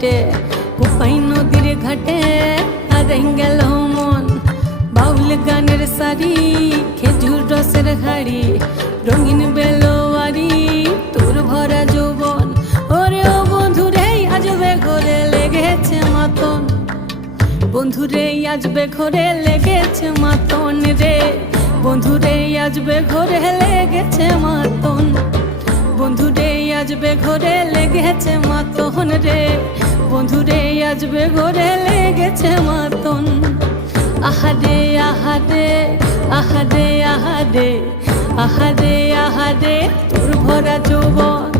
কাটে কোপাই নদীর ঘাটে হারাই গেল মন বাউল গানের সারি খেজুর রসের হাড়ি রঙিন বেলোয়ারি তোর ভরা যৌবন ওরে ও বন্ধুরে আজবে ঘরে লেগেছে মাতন বন্ধুরে আজবে ঘরে লেগেছে মাতন রে বন্ধুরে আজবে ঘরে লেগেছে মাতন বন্ধুরে আজবে ঘরে লেগেছে মাতন রে বন্ধুরে আজবে ঘরে লেগেছে মাতন আহারে আহারে আহারে আহারে আহারে আহারে তোর ভরা যৌবন